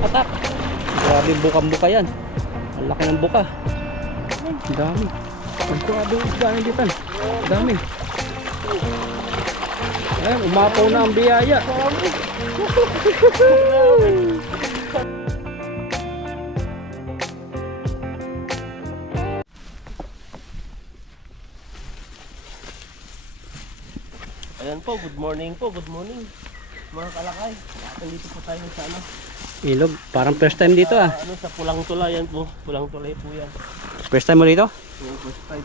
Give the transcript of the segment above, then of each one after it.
Atak. Grabe bukang-buka yan. Ang laki ng buka. Ang dami. Ang grabe yung isdaan dito. Ang dami. Ayan, umapaw na ang biyaya. Ayan po, good morning po, good morning mga kalakay. Nandito po tayo sa ano, Ilog, parang first time dito ah. sa Pulang Tulay yan po. Pulang Tulay po yan. First time mo dito? Yung first time.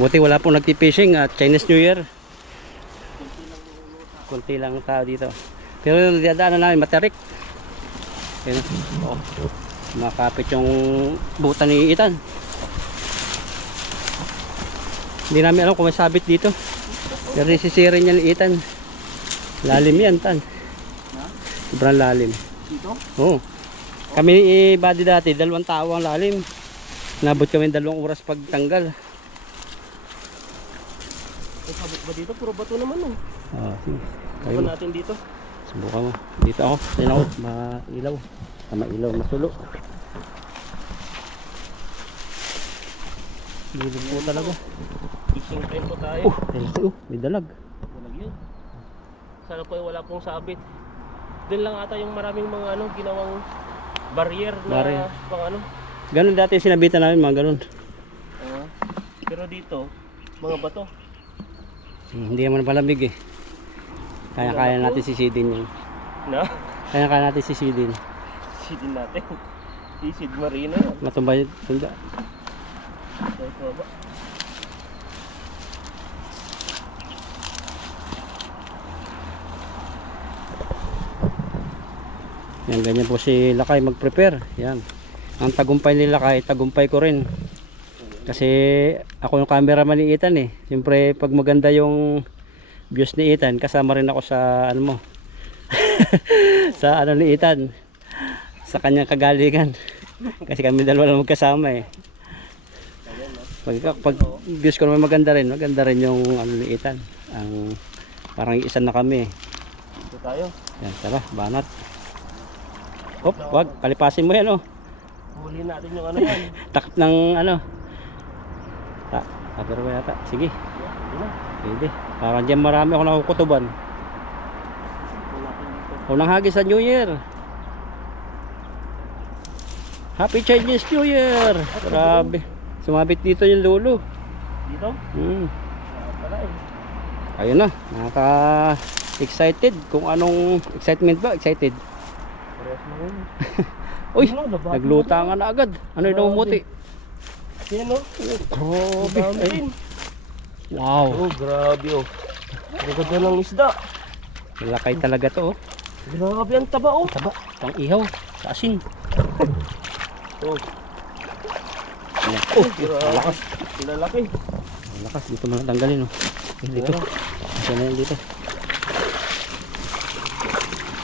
Buti wala pong nagti-fishing at Chinese New Year. Kunti lang tao dito. Pero yung dadaanan namin matarik. Ayun. Oh. Makapit yung buta ni Ethan. Hindi namin alam kung may sabit dito. Pero sisirin niya ni Ethan. Lalim yan, Tan. Sobrang lalim. Dito? Oo. Kami ni Buddy dati, 2 tao ang lalim. Nabot kami 2 oras pagtanggal. May sabot ba dito? Puro bato naman eh. Oh, sige. Subukan natin dito. Subukan mo. Dito ako. Dito ako. Mailaw. Mailaw. Masulo. Bilog po talaga. Fishing time po tayo. May dalag. Walang yun. Sana po ay wala pong sabit. Doon lang ata yung maraming mga ano, ginawang barrier na Barrier. pang ano. Ganun dati yung sinabitan namin, mga ganun. Pero dito, mga bato. Hindi naman palamig eh. Kaya natin sisidin yun. Na? Kaya natin sisidin. Sidin natin. Isid marino yan. Matumba yung tunda. So, ito ba? Yan, ganyan po si Lakay mag-prepare. Yan. Ang tagumpay ni Lakay, tagumpay ko rin. Kasi ako yung cameraman ni Ethan eh. Siyempre pag maganda yung views ni Ethan, kasama rin ako sa ano mo. Sa ano ni Ethan. Sa kanyang kagalingan. Kasi kami dalawa lang magkasama eh. Pag views ko naman maganda rin yung ano ni Ethan. Ang parang isa na kami. Ito tayo. Yan, tara, banat. Hop, wag, palipasin mo yan oh. Huli natin yung ano yan. Takip ng ano. Tapos ba yata? Sige. Hindi na. Hindi. Parang dyan marami ako nakukutuban. Huli natin dito. Unang hagis sa New Year. Happy Chinese New Year! Grabe. Sumabit dito yung lolo. Dito? Pala eh. Ayun na. Nakaka-excited. Kung anong excitement ba? Excited. Parehas mo yun. Uy! Ano, labas Naglutangan na agad. Ano yung namumuti? Yan o. Grabe. Dami Ay. din. Wow. Oh, grabe oh. Ang ganda ng isda. Malakay talaga to oh. Grabe ang taba oh. Taba. Pang ihaw. Sa asin. Oh, Ayan. Oh, grabe. malakas. Lalaki. Malakas. Dito mo na tanggalin oh. Dito. Ito na yan dito.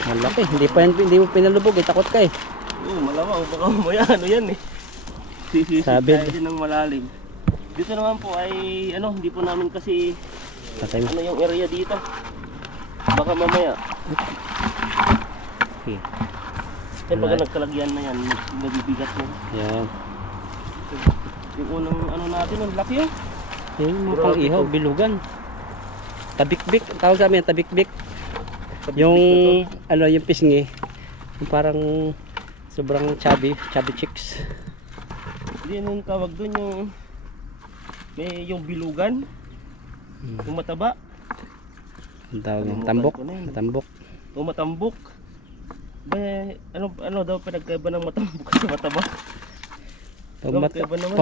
Malaki. Hindi mo pinalubog eh. Takot ka eh. Oh, malamang. Baka mamaya ano yan eh. Sisisid Sabi. tayo din ng malalim. Dito naman po ay ano, hindi po namin kasi Patay mo. ano yung area dito. Baka mamaya. Okay. Yan baga nagkalagyan na yan. Nabibigat na. Yan. Yung unang ano natin, ang laki oh. Yung mga Grabe pang ihaw. to. Bilugan. Tabikbik. Tawag sa amin tabikbik. Sabik-bik Yung na to. ano yung pisngi. Yung parang sobrang chubby chicks. Hindi anong tawag doon yung may yung bilugan. Yung mataba. Ang tawag ng Kalimutan tambok. ko na yun. Tambok. O matambok. Ba, ano daw pinagkaiba ng matambok sa mataba? Pag Ikaw, magkaiba naman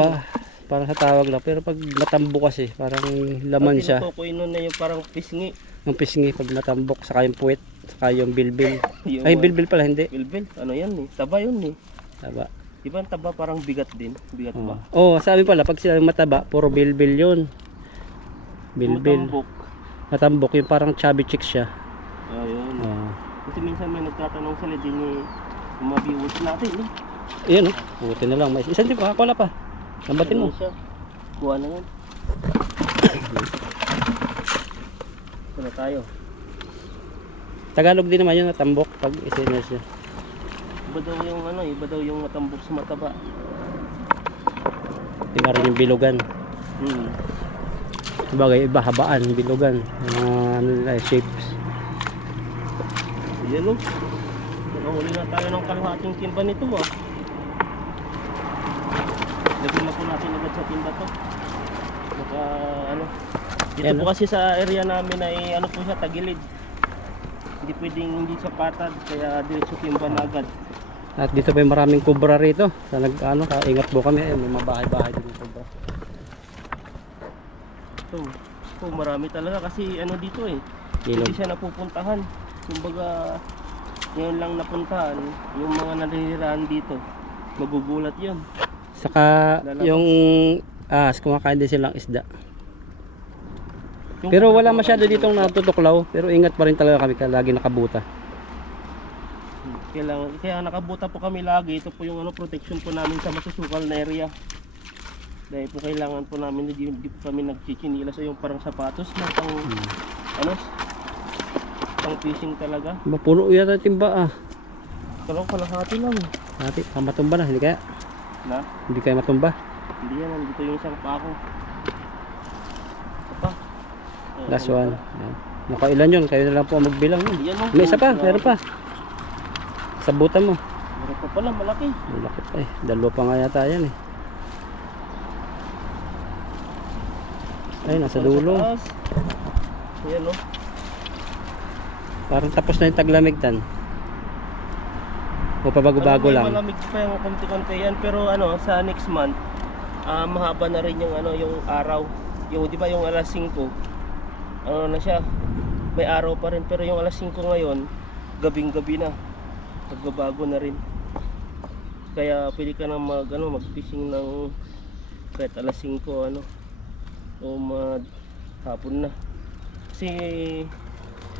parang sa tawag lang. Pero pag matambok kasi, parang laman siya. Ang tinutukoy nun na yung parang pisngi. Yung pisngi pag matambok, saka yung puwet, saka yung bilbil. Yung Ay, bilbil pala, hindi. bilbil. Ano yan eh? Taba yun eh. Taba. Diba ang taba parang bigat din? Bigat ba? Oh, sabi pala, pag sila mataba, puro bilbil yun. Bilbil. Matambok. Matambok, yung parang chubby chicks siya. Ayun. Oh. Kasi minsan may nagtatanong sila din eh, yung mga viewers natin eh. Ayan oh, buti na lang. May isang tip, wala pa. Lambatin mo. Ano siya? Kuha na yan. Ito na tayo. Tagalog din naman yun, tambok pag isinerge siya. Iba daw yung ano, iba daw yung matambok sa mataba. Iba rin yung bilugan. Hmm. Sabagay, iba habaan, bilugan. Mga ano nila, shapes. Yan o. Nakahuli na tayo ng kalahating timba nito ah. Lagyan na po natin agad sa timba to. Baka ano. Dito Yan, po no? kasi sa area namin ay ano po siya, tagilid. Hindi pwedeng hindi siya patad, kaya diretso timba na agad. At dito pa yung maraming kubra rito. Sa ingat po kami. Ayun, may mga bahay-bahay din yung kubra. So marami talaga kasi ano dito eh. Ilog. Hindi siya napupuntahan. Kumbaga ngayon lang napuntahan yung mga naninirahan dito. Magugulat yun. Saka Lalabas. yung kumakain din silang isda. Yung Pero wala kumakain masyado din ditong ng isda. natutuklaw. Pero ingat pa rin talaga kami lagi nakabuta. Kaya nakabuta po kami lagi. Ito po yung ano, protection po namin sa masusukal na area. Dahil po kailangan po namin hindi po kami nagchichinilas o yung parang sapatos na pang ano, pang fishing talaga. Mapuno yata timba ah. Pero kalahati lang. Ate, matumba na. Hindi kaya? Na? Hindi kaya matumba. Hindi yan, nandito yung isang pako. Isa pa. Last one. Yan. Nakailan yun? Kayo na lang po ang magbilang yun. Yan, oh. May isa pa, meron pa. Sabutan mo. Meron pa pala, malaki. Malaki pa eh. Dalawa pa nga yata yan eh. Ay, nasa dulo. Yan o. Parang tapos na yung taglamig tan. O pabago-bago lang. Malamig pa yung konti-konti yan, pero ano, sa next month, mahaba na rin yung ano, yung araw. Yung di ba yung alas 5, ano na siya, may araw pa rin, pero yung alas 5 ngayon, gabing-gabi na. Pagbabago na rin. Kaya pwede ka na mag-fishing ng kahit alas 5 ano, o hapon na. Kasi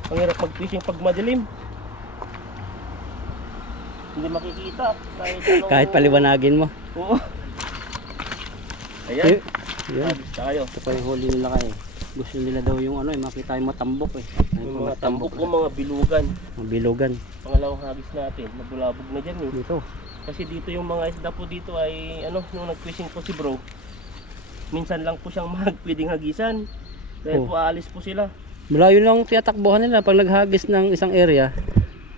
ang hirap mag-fishing pag madilim. Hindi makikita. Kahit paliwanagin mo. Oo. Ayan. Yan. Habis tayo. Ito pa yung huli nila kayo. Gusto nila daw yung ano eh, makita yung matambok eh. Yung mga tambok o mga bilugan. Mga bilugan. Pangalawang habis natin. Nabulabog na dyan eh. Dito. Kasi dito yung mga isda po dito ay ano, nung nag-fishing po si bro, minsan lang po siyang pwedeng hagisan. Dahil Oh. po aalis po sila. Malayo lang tinatakbuhan nila pag naghagis ng isang area.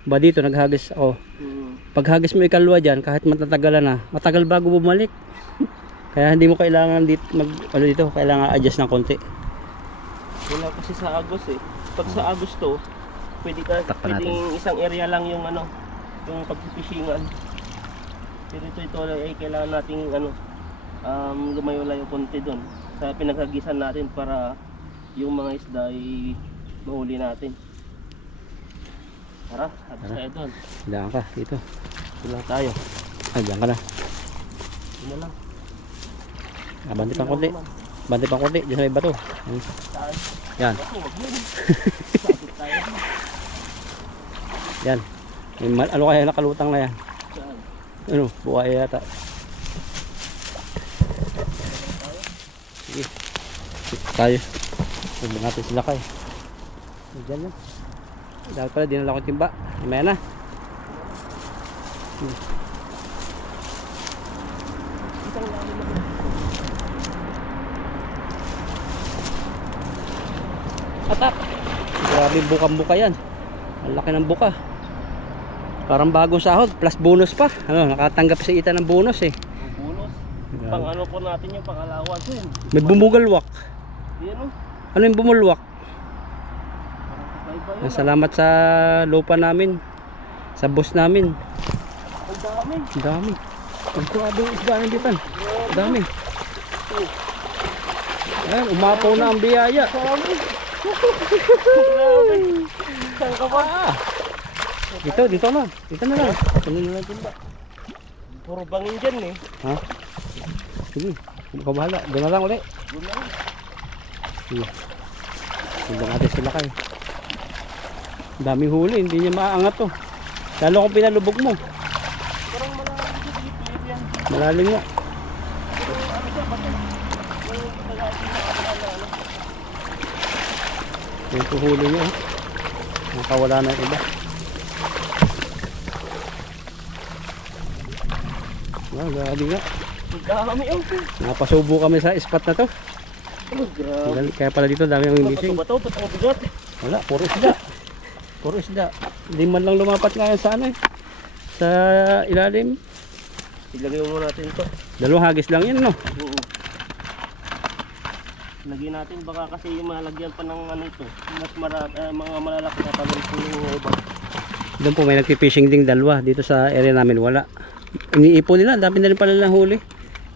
Ba dito naghagis ako. Pag hagis mo ikalwa dyan, kahit matatagalan na, matagal bago bumalik. Kaya hindi mo kailangan dito, kailangan adjust ng konti. Wala kasi sa Agos eh. Pag sa Agosto, Takpan natin. pwedeng isang area lang yung ano, yung pagpipishing-an. Pero ito ay kailangan nating ano, lumayo-layo konti doon sa pinaghagisan natin para yung mga isda ay mahuli natin. Tara, habis tayo doon. Diyan ka, dito. Tulang tayo. Ay, diyan ka na. Yun na lang. Bante pang konti. Bante pang konti, diyan sa may bato. Saan? Yan, Ako, wag yun. Sabit tayo. yan. Ano kaya nakalutang na yan? Saan? Ano, buhay yata. Sige. Dito tayo. Huwag natin sila kayo. Diyan lang. Dahil pala, dinala ko timba. Mamaya na. Isang lalim na. Atak! Grabe bukang-buka yan. Ang laki ng buka. Parang bagong sahod, plus bonus pa. Ano, nakatanggap si Ita ng bonus eh. Ang bonus. Pang ano po natin yung pangalawan. May bumugalwak. Yan o. Ano yung bumulwak? Iba yun. Salamat sa lupa namin. Sa boss namin. Ang dami. Ang dami. Ang grabe yung isda ng ditan. Ang dami. Ayan, umapaw na ang biyaya. Grabe. Grabe. Saan ka ba? Dito na. Dito na lang. Dito na lang timba. Puro bangin dyan eh. Ha? Sige. Hindi ka bahala. Doon na lang ulit. Doon na. Sige. Tignan natin sila kayo. Ang daming huli. Hindi niya maaangat to. Lalo kung pinalubog mo. Parang malalim sa pilip yan. Malalim nga. Pero ano siya, bato. Yung pagkakasin na kapala ano. Yung tuhuli niya. Nakawala na yung iba. Grabe nga. Ang dami oh. Napasubo kami sa spot na to. Oh, grabe. Kaya pala dito dami ang missing. Bato ba ito? Ba't ang bigat? Wala, puro isda. Puro isda. Hindi man lang lumapat ngayon sa ano eh. Sa ilalim. Ilagay mo natin to. Dalawang hagis lang yan, no? Oo. Lagyan natin baka kasi yung malagyan pa ng ano ito. Mas mga malalaki na talon po yung iba. Doon po may nagpipishing ding dalawa. Dito sa area namin wala. Iniipon nila. Dami na rin pala ng huli.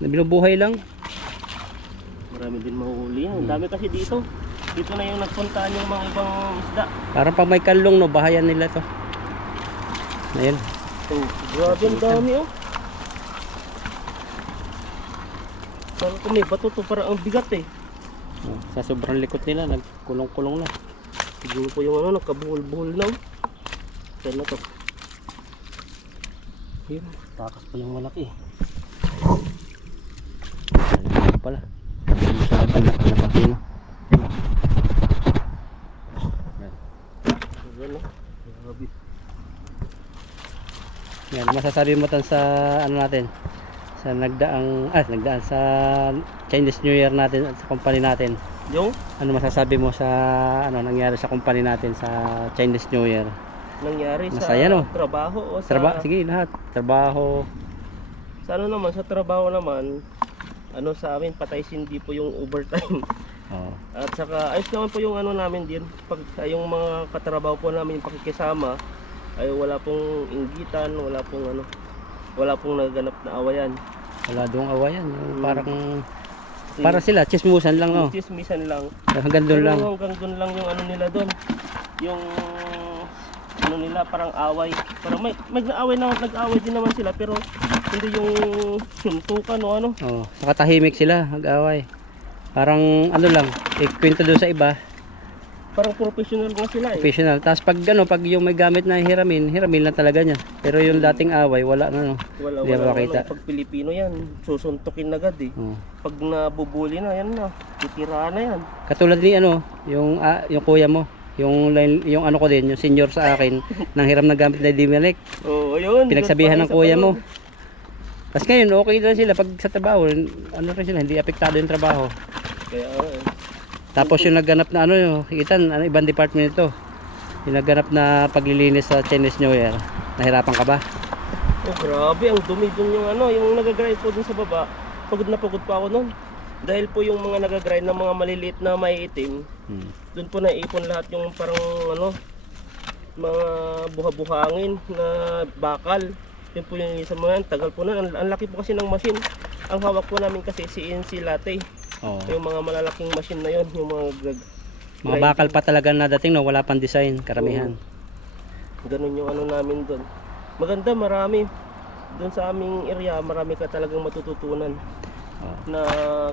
Binubuhay lang. Marami din mahuhuli yan. Ang dami kasi dito. Dito na yung nagpuntaan yung mga ibang isda. Parang pag may kalong, no, bahayan nila to. Ayan. Oh, grabe ang dami oh. Parang kung may bato to parang ang bigat eh. Oh, sa sobrang likot nila, nagkulong-kulong na. Siguro po yung ano, nagkabuhol-buhol na oh. Saan na to? Ayun, takas pa yung malaki. Ayun pala. Sa anak na patino. Ayan oh. Grabe. Yan, masasabi mo tan sa ano natin, sa nagdaan sa Chinese New Year natin at sa company natin. Yung Ano masasabi mo sa ano nangyari sa company natin sa Chinese New Year? nangyari Masaya, sa no? trabaho o sa... Sige, lahat. Trabaho. Sa ano naman, sa trabaho naman, ano sa amin, patay sindi po yung overtime. Oh. At saka, ayos naman po yung ano namin din. Pag yung mga katrabaho po namin, yung pakikisama, ay wala pong inggitan, wala pong naganap na awayan. Wala doong awayan. Yung parang para sila, chismusan lang, no? Chismisan lang. Hanggang doon lang. Hanggang doon lang yung ano nila doon. Yung ano nila, parang away. Parang may nag-away din naman sila, pero hindi yung suntukan o ano. Oh, saka tahimik sila, mag-away. Parang ano lang, ikwento doon sa iba, Parang professional nga sila eh. professional. Tapos pag yung may gamit na hiramin lang talaga niya. Pero yung dating away, wala na, no? Wala Hindi makita. pag Pilipino yan, susuntukin agad eh. Oh. Pag nabubuli na, yan na. Titiraan na yan. Katulad ni yung kuya mo, yung ano ko din, yung senior sa akin, nang hiram na gamit na Dimelec. Oo, ayun. Pinagsabihan ng Doon pa kuya isa pa mo. yun. Tapos ngayon, okay na sila pag sa trabaho, ano rin sila, hindi apektado yung trabaho. Kaya Tapos yung nagganap na itan, ibang department ito. Yung nagganap na paglilinis sa Chinese New Year. Nahirapan ka ba? oh grabe, ang dumi dun yung yung nagagrind po dun sa baba. Pagod na pagod pa ako nun. Dahil po yung mga nagagrind ng mga maliliit na maiitim, dun po naipon lahat yung parang mga buha-buhangin na bakal. Yun po yung isa mga yan, tagal po na. Ang laki po kasi ng machine. Ang hawak po namin kasi CNC latte. Oh. Yung mga malalaking machine na yon, yung Mga bakal pa talaga na dating, no? Wala pang design, karamihan. Ganun yung ano namin doon. Maganda, marami. Doon sa aming area, marami ka talagang matututunan. Oh. Na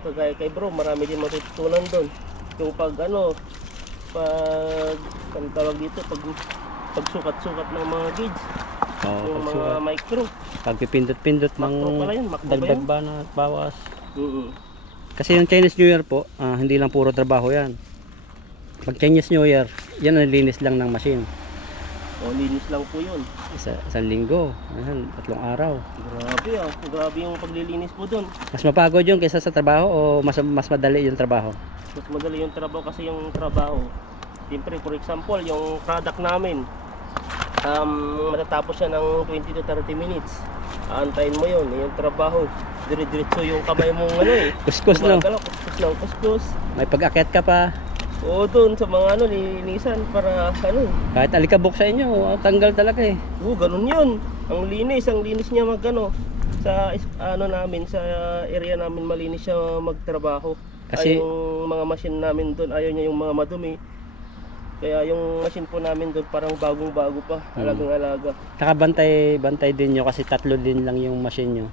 kagaya kay bro, marami din matututunan doon. Yung pag ano tawag dito, pag sukat-sukat ng mga gauge. Oh, Yung mga micro. pagpipindot-pindot ng Macro pala yun, macro ba dagdag yun? ba na bawas. Kasi Kasi yung Chinese New Year po, hindi lang puro trabaho yan. Pag Chinese New Year, yan ang linis lang ng machine. linis lang po yun. Isang linggo, 3 araw. Grabe grabe yung paglilinis po doon. Mas mapagod yun kaysa sa trabaho o mas madali yung trabaho? Mas madali yung trabaho kasi yung trabaho. Siyempre, for example, yung product namin, matatapos siya ng 20 to 30 minutes. Aantayin mo yun, yung trabaho. Dire-diretso yung kamay mong Kuskus, no? Kuskus lang, kuskus. May pag-akyat ka pa. Oo, doon sa mga linisan para Kahit alikabok sa inyo, tanggal talaga eh. Oo, ganun yun. Ang linis niya sa namin, sa area namin malinis siya magtrabaho. Kasi yung mga machine namin doon, ayaw niya yung mga madumi. Kaya yung machine po namin doon parang bagong-bago pa, alagang-alaga. Bantay din nyo kasi 3 din lang yung machine nyo.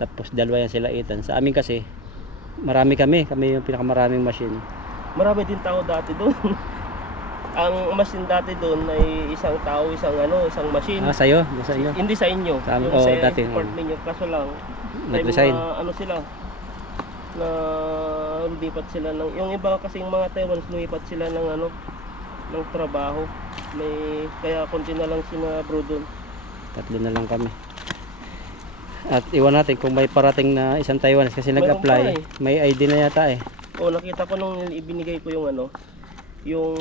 Tapos 2 yan sila itan. Sa amin kasi, kami yung pinakamaraming machine. Marami din tao dati doon. Ang machine dati doon ay isang tao, isang machine. Sa'yo? Sa inyo? Hindi sa inyo. Sa amin, yung sa dati. import ninyo. Kaso lang, Nag-resign. sila, na lumipat sila ng, yung iba kasing mga Taiwan, lumipat sila ng ng trabaho. Kaya konti na lang sina bro doon. 3 na lang kami. At iwan natin kung may parating na isang Taiwanese kasi Mayroon nag-apply. pa eh. May ID na yata eh. Nakita ko nung ibinigay ko yung ano, yung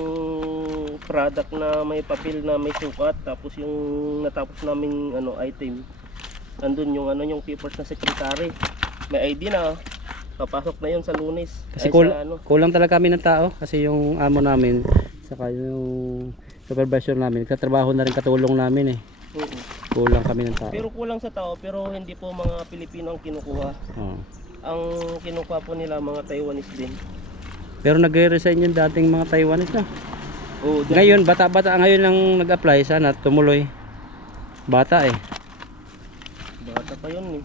product na may papel na may sukat, tapos yung natapos namin ano item. Andun yung ano, yung papers na secretary. May ID na. Papasok na yun sa Lunes. Kasi Ay, sa ano. kulang talaga kami ng tao kasi yung amo namin saka yung supervisor namin nagtatrabaho na rin katulong namin eh. Oo. Kulang kami ng tao. Pero kulang sa tao, pero hindi po mga Pilipino ang kinukuha. Oo. Ang kinukuha po nila mga Taiwanese din. Pero nagre-resign yung dating mga Taiwanese na. Oo, Ngayon, bata-bata ngayon lang nag-apply, sana tumuloy. Bata eh. bata pa yun eh.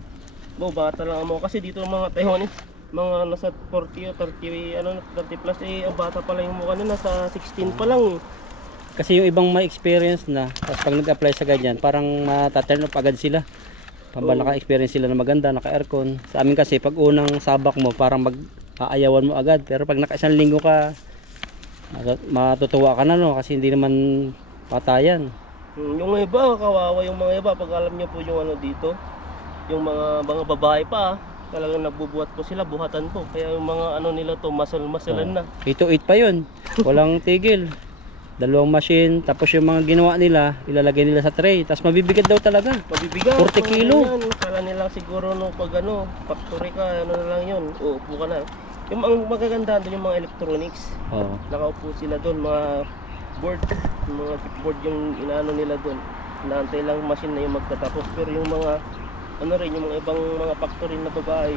Bata lang mo kasi dito mga Taiwanese, mga nasa 40 o 30, ano, 30 plus eh, ang bata pa lang yung mukha nila, nasa 16 pa lang eh. Kasi yung ibang may experience na, tapos pag nag-apply sa ganyan, parang mataturn up agad sila. Pamba naka-experience sila na maganda, naka-aircon. Sa amin kasi, pag unang sabak mo, parang mag-aayawan mo agad. Pero pag naka-isang linggo ka, matutuwa ka na no, kasi hindi naman patayan. Yung iba, kawawa yung mga iba. Pag alam nyo po yung ano dito, yung mga babae pa, talagang nagbubuhat po sila, buhatan po. Kaya yung mga ano nila to, masalan na. 8 to 8 pa yun. Walang tigil. 2 machine, tapos yung mga ginawa nila, ilalagay nila sa tray. Tapos mabibigat daw talaga. Mabibigat. 40 kilo. Kala nila siguro no, pag ano, factory ka, ano na lang yun, uupo ka na. Yung ang magaganda doon yung mga electronics. Oo. Nakaupo sila doon, mga board yung inaano nila doon. Inaantay lang machine na yung magtatapos. Pero yung mga ano rin, yung mga ibang mga factory na babae,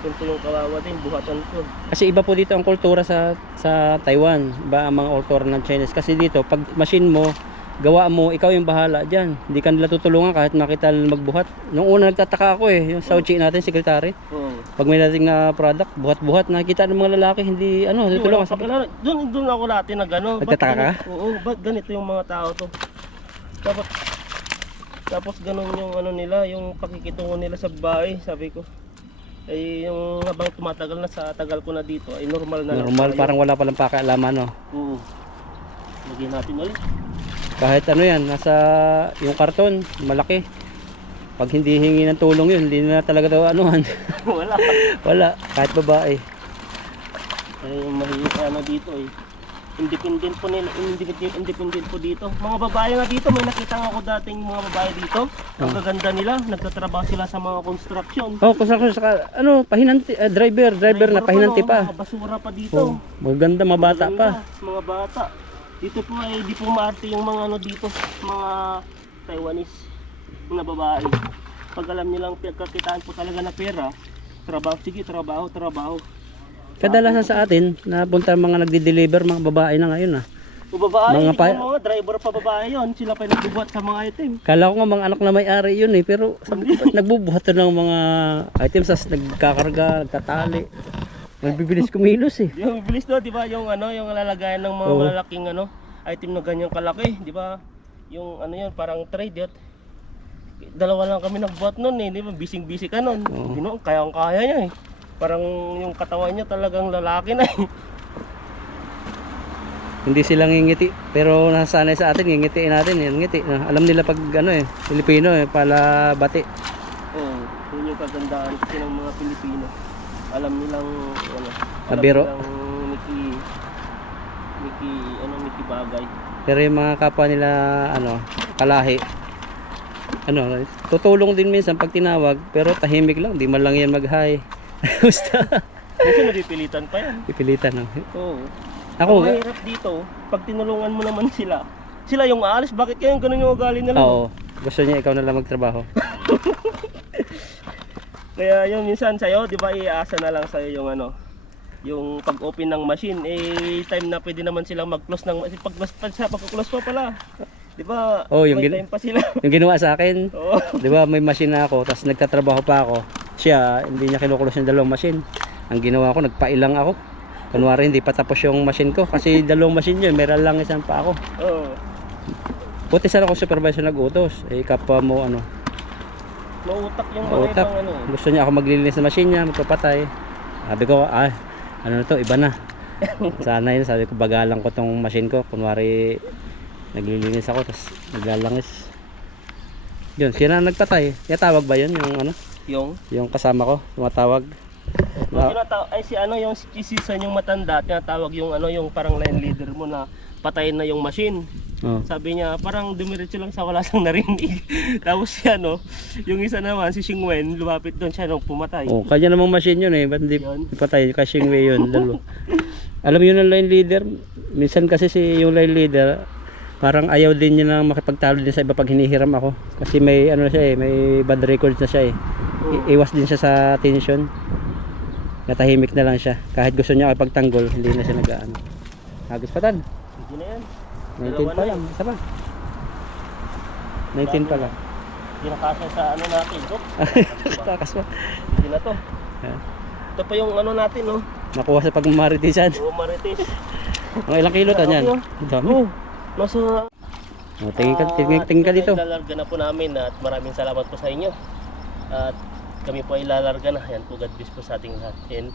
yun po yung kawawa din, buhatan po. Kasi iba po dito ang kultura sa Taiwan. Iba ang mga kultura ng Chinese. Kasi dito, pag machine mo, gawa mo, ikaw yung bahala dyan. Hindi ka nila tutulungan kahit makita magbuhat. Nung una nagtataka ako eh, yung Sauchi natin, secretary. Pag may dating na product, buhat-buhat, nakikita ng mga lalaki, hindi tutulungan. Doon ako natin na gano'n. Nagtataka ka? Oo, ba't ganito yung mga tao to? Tapos ganun yung ano nila, yung pakikitungo nila sa bahay, sabi ko. Ay yung habang tumatagal na sa tagal ko na dito, ay normal na Normal, lang. parang wala palang pakialaman, no? Oo. Lagyan natin ulit. Kahit ano yan, nasa yung karton, malaki. Pag hindi hingi ng tulong yun, hindi na talaga daw anuhan. Wala. Wala, kahit babae. Ay mahirap ano dito eh. Independent po dito. Mga babae nga dito, may nakita nga ako dating mga babae dito. Ang gaganda nila, nagtatrabaho sila sa mga construction. Oh, construction saka pahinanti, driver na pahinanti pa. Mga basura pa dito. Oh, maganda, mabata pa. Mga bata. Dito po ay di po maarte yung mga ano dito, mga Taiwanese na babae. Pag alam nilang pagkakitaan po talaga na pera, trabaho, sige, trabaho. Kadalasan sa atin, napunta mga nagdi-deliver, mga babae na ngayon ah. O babae, Mga mga driver pa babae yon, sila pa yung nagbubuhat sa mga item. Kala ko nga mga anak na may-ari yun eh, pero nagbubuhat na ng mga items, nagkakarga, nagtatali. Nagbibilis kumilos eh. Yung bilis do, di ba? Yung ano, yung lalagayan ng mga malalaking ano, item na ganyang kalaki, di ba? Yung ano yun, parang trade yun. Dalawa lang kami nagbuhat noon eh, di ba? Bising-busy ka noon. Kayang-kaya niya eh. Parang yung katawan niya talagang lalaki na eh. Hindi sila ngingiti, pero nasanay sa atin, ngingitiin natin, yan ngiti. Alam nila pag ano eh, Pilipino eh, pala bati. Oo, yun yung kagandaan kasi ng mga Pilipino. Alam nilang ano, Kabiro. Miki bagay. Pero yung mga kapwa nila kalahi, tutulong din minsan pag tinawag, pero tahimik lang, di man lang yan mag-hi. Basta kasi napipilitan pa yan. pipilitan no. Oo. Ako Ang mahirap dito, pag tinulungan mo naman sila yung aalis, bakit kaya ganun yung ugali nila? Oo, gusto niya ikaw na lang magtrabaho. Kaya yung minsan sa'yo, di ba, iasa na lang sa'yo yung ano, yung pag-open ng machine, time na pwede naman silang mag-close ng pag-close pa pala. Di ba? Yung may time pa sila. Yung ginawa sa akin, Oo. di ba, may machine na ako, tapos nagtatrabaho pa ako. Siya, hindi niya kinukulos yung 2 machine. Ang ginawa ko, nagpailang ako. Kunwari, hindi pa tapos yung machine ko, kasi 2 machine yun, meron lang isang pa ako. Oo. Buti sana ako supervisor nag-utos, kapwa mo Mautak yung mga utak. ibang ano. Gusto niya ako maglilinis ng machine niya, magpapatay. Sabi ko, ano na to, iba na. Sana yun, sabi ko, bagalang ko tong machine ko. Kunwari, naglilinis ako, tapos naglalangis. Yun, sino ang nagpatay? Tawag ba yun yung ano? Yung Yung kasama ko, tumatawag. ay si ano yung si Season yung matanda, tinatawag yung ano yung parang line leader mo na patayin na yung machine. Oh. Sabi niya parang dumiretso lang sa wala sang narinig. Tapos si ano, yung isa naman si Xingwen lumapit doon siya nung pumatay. Oh, kanya namang machine yun eh. Ba't hindi Yun. patay? Kasi Xingwei yun. Lalo. Alam mo yun ang line leader? Minsan kasi si yung line leader, parang ayaw din niya na makipagtalo din sa iba pag hinihiram ako. Kasi may ano na siya eh, may bad records na siya eh. Iwas din siya sa tension. Natahimik na lang siya. Kahit gusto niya ipagtanggol, hindi na siya nag-ano. Hagis pa tan. Sige na yan. 19 pa lang. Isa pa. 19 pa lang. Hindi nakasya sa ano natin. Oh, Takas pa. hindi na to. Yan. Ito pa yung ano natin, no? Nakuha sa pagmaritisan. Oo, marites. Ang ilang kilo to niyan? Ang dami. Oh, nasa... Oh, tingin ka dito. Lalarga na po namin at maraming salamat po sa inyo. At kami po ay lalarga na. Yan po, God bless po sa ating lahat. And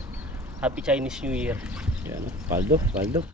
Happy Chinese New Year. Yan. Paldo.